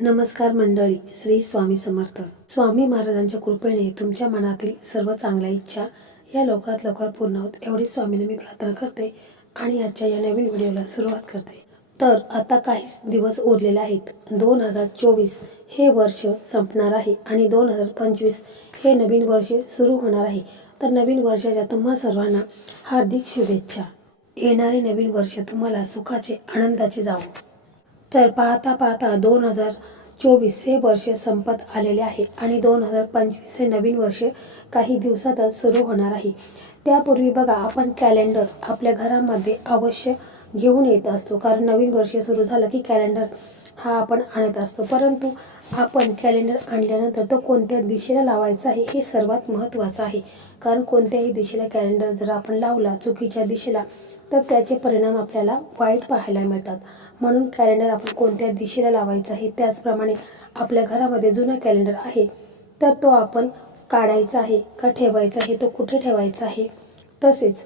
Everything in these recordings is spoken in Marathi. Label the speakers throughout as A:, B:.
A: नमस्कार मंडळी श्री स्वामी समर्थ. स्वामी महाराजांच्या कृपेने तुमच्या मनातील सर्व चांगल्या इच्छा या लवकरात लवकर पूर्ण होत एवढी स्वामीने मी प्रार्थना करते आणि आजच्या या नवीन व्हिडिओला सुरुवात करते. तर आता काहीच दिवस उरलेले आहेत. दोन हजार चोवीस हे वर्ष संपणार आहे आणि दोन हजार पंचवीस हे नवीन वर्ष सुरू होणार आहे. तर नवीन वर्षाच्या तुम्हा सर्वांना हार्दिक शुभेच्छा. येणारे नवीन वर्ष तुम्हाला सुखाचे आनंदाचे जावो. तर पाहता पाहता दोन हजार चोवीस हे वर्ष संपत आलेले आहे आणि दोन हजार पंचवीस हे नवीन वर्ष काही दिवसातच सुरू होणार आहे. त्यापूर्वी बघा आपण कॅलेंडर आपल्या घरामध्ये अवश्य घेऊन येत असतो. कारण नवीन वर्ष सुरू झालं की कॅलेंडर हा आपण आणत असतो. परंतु आपण कॅलेंडर आणल्यानंतर तो कोणत्या दिशेला लावायचा आहे हे सर्वात महत्त्वाचं आहे. कारण कोणत्याही दिशेला कॅलेंडर जर आपण लावला चुकीच्या दिशेला तर त्याचे परिणाम आपल्याला वाईट पाहायला मिळतात. म्हणून कॅलेंडर आपण कोणत्या दिशेला लावायचा आहे त्याचप्रमाणे आपल्या घरामध्ये जुना कॅलेंडर आहे तर तो आपण काढायचा आहे का ठेवायचा आहे तो कुठे ठेवायचा आहे? तसेच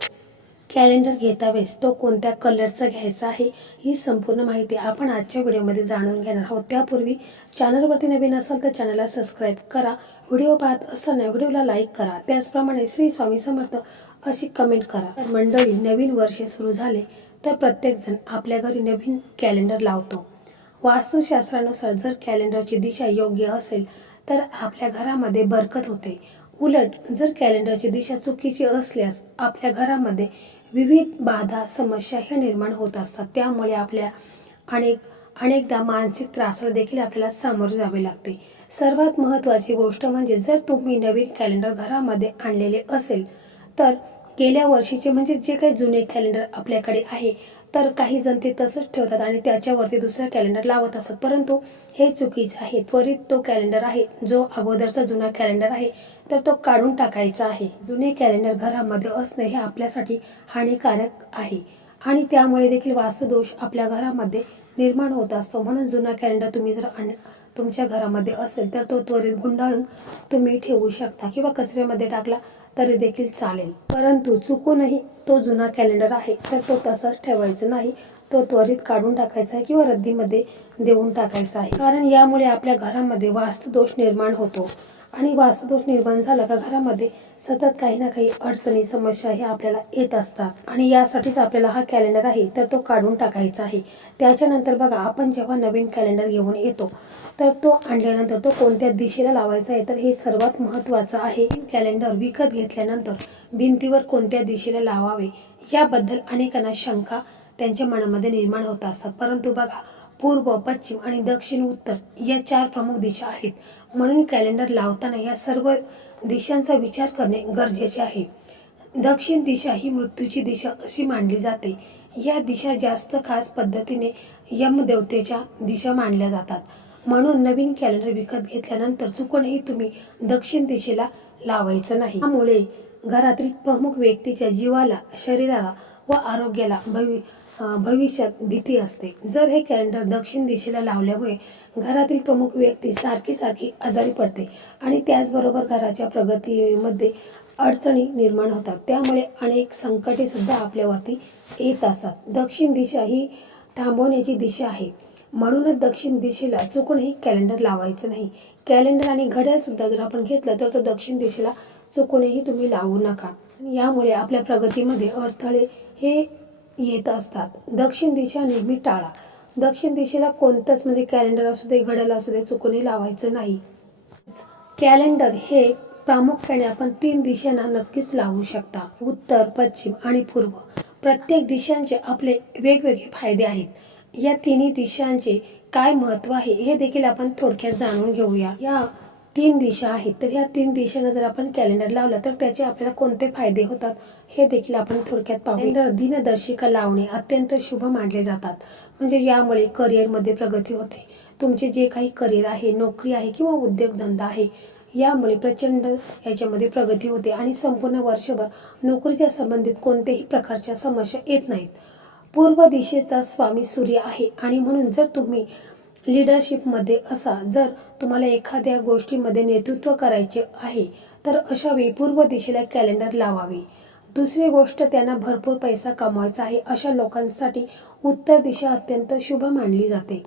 A: कॅलेंडर घेता वेळेस तो कोणत्या कलरचा घ्यायचा आहे ही संपूर्ण माहिती आपण आजच्या व्हिडिओमध्ये जाणून घेणार आहोत. त्यापूर्वी चॅनलवरती नवीन असाल तर चॅनलला सबस्क्राईब करा. व्हिडिओ पाहत असताना व्हिडिओला लाईक करा. त्याचप्रमाणे श्री स्वामी समर्थ अशी कमेंट करा. तर मंडळी नवीन वर्ष सुरू झाले. तर प्रत्येकजण आपल्या घरी नवीन कॅलेंडर लावतो. वास्तुशास्त्रानुसार जर कॅलेंडरची दिशा योग्य असेल तर आपल्या घरामध्ये बरकत होते. उलट जर कॅलेंडरची दिशा चुकीची असल्यास आपल्या घरामध्ये विविध बाधा समस्या हे निर्माण होत असतात. त्यामुळे आपल्या अनेक अनेकदा मानसिक त्रासाला देखील आपल्याला सामोरे जावे लागते. सर्वात महत्त्वाची गोष्ट म्हणजे जर तुम्ही नवीन कॅलेंडर घरामध्ये आणलेले असेल तर गेल्या वर्षीचे म्हणजे जे काही जुने कॅलेंडर आपल्याकडे आहे तर काही जण ते तसंच ठेवतात आणि त्याच्यावरती दुसरा कॅलेंडर लावत असतात. परंतु हे चुकीचे आहे. त्वरित तो कॅलेंडर आहे जो अगोदरचा जुना कॅलेंडर आहे तर तो काढून टाकायचा आहे. जुने कॅलेंडर घरामध्ये असणे हे आपल्यासाठी हानिकारक आहे. आणि त्यामुळे देखील वास्तुदोष आपल्या घरामध्ये निर्माण होत असतो. म्हणून जुना कॅलेंडर तुम्ही जर आण तुमच्या घरामध्ये असेल तर तो त्वरित गुंडाळून तुम्ही ठेवू शकता किंवा कचऱ्यामध्ये टाकला तरी देखील चालेल. परंतु चुकूनही तो जुना कॅलेंडर आहे तर तो तसाच ठेवायचा नाही. तो त्वरित काढून टाकायचा आहे किंवा रद्दीमध्ये देऊन टाकायचा आहे. कारण यामुळे आपल्या घरामध्ये वास्तुदोष निर्माण होतो. आणि वास्तुदोष निर्माण झाला का घरामध्ये सतत काही ना काही अडचणी समस्या हे आपल्याला येत असतात. आणि यासाठीच आपल्याला हा कॅलेंडर आहे तर तो काढून टाकायचा आहे. त्याच्यानंतर बघा आपण जेव्हा नवीन कॅलेंडर घेऊन येतो तर तो आणल्यानंतर तो कोणत्या दिशेला लावायचा आहे तर हे सर्वात महत्त्वाचं आहे. कॅलेंडर विकत घेतल्यानंतर भिंतीवर कोणत्या दिशेला लावावे याबद्दल अनेकांना शंका त्यांच्या मनामध्ये निर्माण होत असतात. परंतु बघा पूर्व पश्चिम आणि दक्षिण उत्तर या चार प्रमुख दिशा आहेत. म्हणून कॅलेंडर लावताना या सर्व दिशांचा विचार करणे गरजेचे आहे. दक्षिण दिशा ही मृत्यूची दिशा अशी मानली जाते. या दिशा जास्त खास पद्धतीने यमदेवतेच्या दिशा मानल्या जातात. म्हणून नवीन कॅलेंडर विकत घेतल्यानंतर चुकूनही तुम्ही दक्षिण दिशेला लावायचं नाही. त्यामुळे घरातील प्रमुख व्यक्तीच्या जीवाला शरीराला व आरोग्याला भवि भविष्यात भीती असते. जर हे कॅलेंडर दक्षिण दिशेला लावल्यामुळे घरातील प्रमुख व्यक्ती सारखी सारखी आजारी पडते आणि त्याचबरोबर घराच्या प्रगतीमध्ये अडचणी निर्माण होतात. त्यामुळे अनेक संकटे सुद्धा आपल्यावरती येत असतात. दक्षिण दिशा ही थांबवण्याची दिशा आहे. म्हणूनच दक्षिण दिशेला चुकूनही कॅलेंडर लावायचं नाही. कॅलेंडर आणि घड्याळ सुद्धा जर आपण घेतलं तर तो दक्षिण दिशेला चुकूनही तुम्ही लावू नका. यामुळे आपल्या प्रगतीमध्ये अडथळे हे येत असतात. दक्षिण दिशा नेहमी टाळा. दक्षिण दिशेला कोणतंच म्हणजे कॅलेंडर असू दे घडल असू दे चुकूनही लावायचं नाही. कॅलेंडर हे प्रामुख्याने आपण तीन दिशांना नक्कीच लावू शकता. उत्तर पश्चिम आणि पूर्व. प्रत्येक दिशांचे आपले वेगवेगळे फायदे आहेत. या तिन्ही दिशांचे काय महत्त्व आहे हे देखील आपण थोडक्यात जाणून घेऊया. या तीन दिशा आहेत. तर ह्या तीन दिशांना जर आपण कॅलेंडर लावला तर त्याचे आपल्याला कोणते फायदे होतात? हे देखील आपण थोडक्यात पाहू कॅलेंडर दिनदर्शिका लावणे अत्यंत शुभ मानले जातात. म्हणजे यामुळे करिअरमध्ये प्रगती होते. तुमचे जे काही करिअर आहे नोकरी आहे किंवा उद्योगधंदा आहे यामुळे प्रचंड याच्यामध्ये प्रगती होते आणि संपूर्ण वर्षभर नोकरीच्या संबंधित कोणत्याही प्रकारच्या समस्या येत नाहीत. पूर्व दिशेचा स्वामी सूर्य आहे आणि म्हणून जर तुम्ही लिडरशिपमध्ये असा जर तुम्हाला एखाद्या गोष्टीमध्ये नेतृत्व करायचे आहे तर अशा वेळी पूर्व दिशेला कॅलेंडर लावावे. दुसरी गोष्ट त्यांना भरपूर पैसा कमवायचा आहे अशा लोकांसाठी उत्तर दिशा अत्यंत शुभ मानली जाते.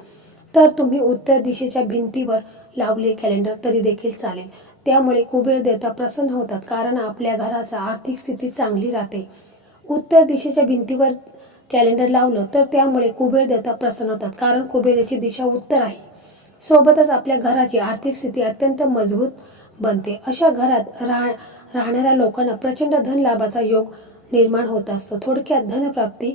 A: तर तुम्ही उत्तर दिशेच्या भिंतीवर लावले कॅलेंडर तरी देखील चालेल. त्यामुळे कुबेर देवता प्रसन्न होतात कारण आपल्या घराचा आर्थिक स्थिती चांगली राहते. उत्तर दिशेच्या भिंतीवर कॅलेंडर लावलं तर त्यामुळे कुबेर देवता प्रसन्न होतात कारण कुबेराची दिशा उत्तर आहे. सोबतच आपल्या घराची आर्थिक स्थिती अत्यंत मजबूत बनते. अशा घरात राह राहणाऱ्या लोकांना प्रचंड धन लाभाचा योग निर्माण होत असतो. थोडक्यात धनप्राप्ती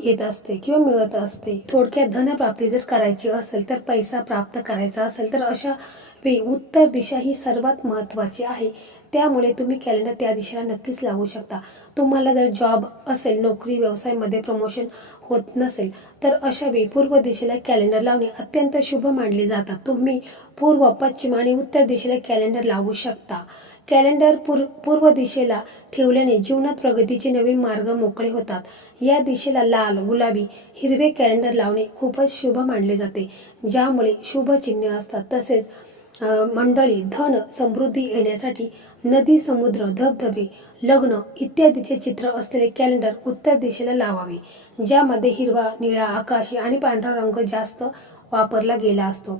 A: येत असते किंवा मिळत असते. थोडक्यात धनप्राप्ती जर करायची असेल तर पैसा प्राप्त करायचा असेल तर अशा वे उत्तर दिशा ही सर्वात महत्त्वाची आहे. त्यामुळे तुम्ही कॅलेंडर त्या दिशेला नक्कीच लागू शकता. तुम्हाला जर जॉब असेल नोकरी व्यवसायामध्ये प्रमोशन होत नसेल तर अशा वेळी पूर्व दिशेला कॅलेंडर लावणे अत्यंत शुभ मानले जातात. तुम्ही पूर्व पश्चिम आणि उत्तर दिशेला कॅलेंडर लावू शकता. कॅलेंडर पूर पूर्व दिशेला ठेवल्याने जीवनात प्रगतीचे नवीन मार्ग मोकळे होतात. या दिशेला लाल गुलाबी हिरवे कॅलेंडर लावणे खूपच शुभ मानले जाते. ज्यामुळे शुभ चिन्ह असतात. तसेच मंडळी धन समृद्धी येण्यासाठी नदी समुद्र धबधबे लग्न इत्यादीचे चित्र असलेले कॅलेंडर उत्तर दिशेला लावावे. ज्यामध्ये हिरवा निळा आकाशी आणि पांढरा रंग जास्त वापरला गेला असतो.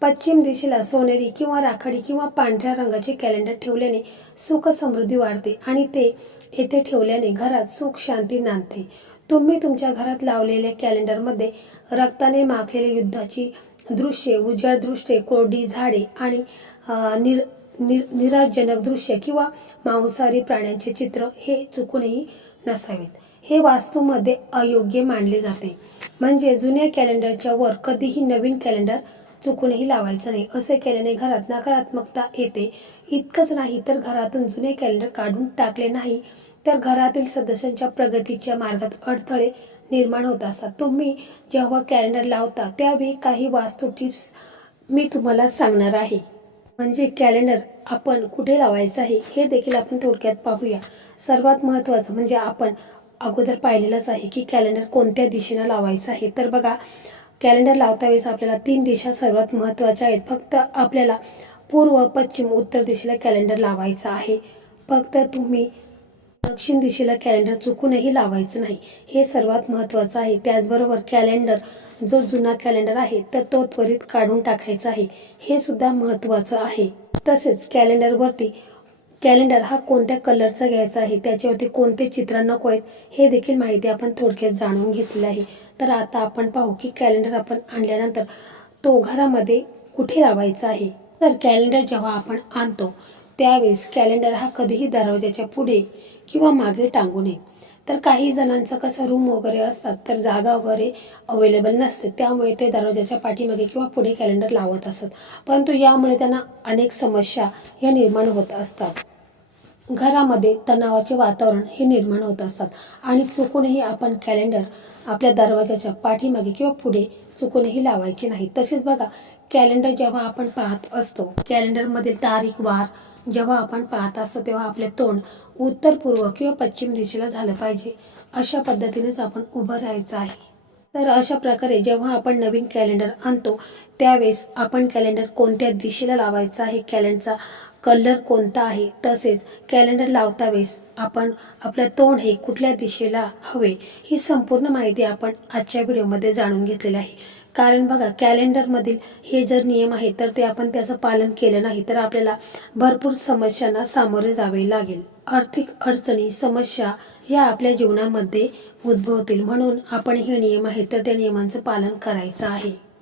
A: पश्चिम दिशेला सोनेरी किंवा राखाडी किंवा पांढऱ्या रंगाचे कॅलेंडर ठेवल्याने सुख समृद्धी वाढते आणि ते येथे ठेवल्याने घरात सुख शांती नांदते. तुम्ही तुमच्या घरात लावलेल्या कॅलेंडरमध्ये रक्ताने माखलेल्या युद्धाची दृश्ये उज्ज्वल दृश्ये कोरडी झाडे आणि निर निर निराशजनक दृश्य किंवा मांसाहारी प्राण्यांचे चित्र हे चुकूनही नसावेत. हे वास्तूमध्ये अयोग्य मानले जाते. म्हणजे जुन्या कॅलेंडरच्या वर कधीही नवीन कॅलेंडर चुकूनही लावायचं नाही. असे केल्याने घरात नकारात्मकता येते. इतकंच नाही तर घरातून जुने कॅलेंडर काढून टाकले नाही तर घरातील सदस्यांच्या प्रगतीच्या मार्गात अडथळे निर्माण होत असतात. तुम्ही जेव्हा कॅलेंडर लावता त्यावेळी काही वास्तू टिप्स मी तुम्हाला सांगणार आहे. म्हणजे कॅलेंडर आपण कुठे लावायचं आहे हे देखील आपण थोडक्यात पाहूया. सर्वात महत्त्वाचं म्हणजे आपण अगोदर पाहिलेलंच आहे की कॅलेंडर कोणत्या दिशेनं लावायचं आहे. तर बघा कॅलेंडर लावता वेळेस आपल्याला तीन दिशा सर्वात महत्त्वाच्या आहेत. फक्त आपल्याला पूर्व पश्चिम उत्तर दिशेला कॅलेंडर लावायचं आहे. फक्त तुम्ही दक्षिण दिशेला कॅलेंडर चुकूनही लावायचं नाही. हे सर्वात महत्त्वाचं आहे. त्याचबरोबर कॅलेंडर जो जुना कॅलेंडर आहे तर तो त्वरित काढून टाकायचा आहे. हे सुद्धा महत्त्वाचं आहे. तसेच कॅलेंडरवरती कॅलेंडर हा कोणत्या कलरचा घ्यायचा आहे त्याच्यावरती कोणते चित्र नको आहेत हे देखील माहिती आपण थोडक्यात जाणून घेतली आहे. तर आता आपण पाहू की कॅलेंडर आपण आणल्यानंतर तो घरामध्ये कुठे लावायचा आहे? तर कॅलेंडर जेव्हा आपण आणतो त्यावेळेस कॅलेंडर हा कधीही दरवाजाच्या पुढे किंवा मागे टांगू नये. तर काही जणांचं कसं रूम वगैरे असतात तर जागा वगैरे अवेलेबल नसते त्यामुळे ते दरवाजाच्या पाठीमागे किंवा पुढे कॅलेंडर लावत असत परंतु यामुळे त्यांना अनेक समस्या या निर्माण होत असतात. घरामध्ये तणावाचे वातावरण हे निर्माण होत असतात. आणि चुकूनही आपण कॅलेंडर आपल्या दरवाजाच्या पाठीमागे किंवा पुढे चुकूनही लावायचे नाही. तसेच बघा कॅलेंडर जेव्हा आपण पाहत असतो कॅलेंडरमधील तारीख वार जेव्हा आपण पाहत असतो तेव्हा आपले तोंड उत्तर पूर्व किंवा पश्चिम दिशेला झालं पाहिजे. अशा पद्धतीनेच आपण उभं राहायचं आहे. तर अशा प्रकारे जेव्हा आपण नवीन कॅलेंडर आणतो त्यावेळेस आपण कॅलेंडर कोणत्या दिशेला लावायचं आहे? कॅलेंडरचा कलर कोणता आहे तसेच कॅलेंडर लावता वेळेस आपण आपलं तोंड हे कुठल्या दिशेला हवे ही संपूर्ण माहिती आपण आजच्या व्हिडिओमध्ये जाणून घेतलेली आहे. कारण बघा कॅलेंडरमधील हे जर नियम आहेत तर ते आपण त्याचं पालन केलं नाही तर आपल्याला भरपूर समस्यांना सामोरे जावे लागेल. आर्थिक अडचणी समस्या या आपल्या जीवनामध्ये उद्भवतील. म्हणून आपण हे नियम आहेत तर त्या नियमांचं पालन करायचं आहे.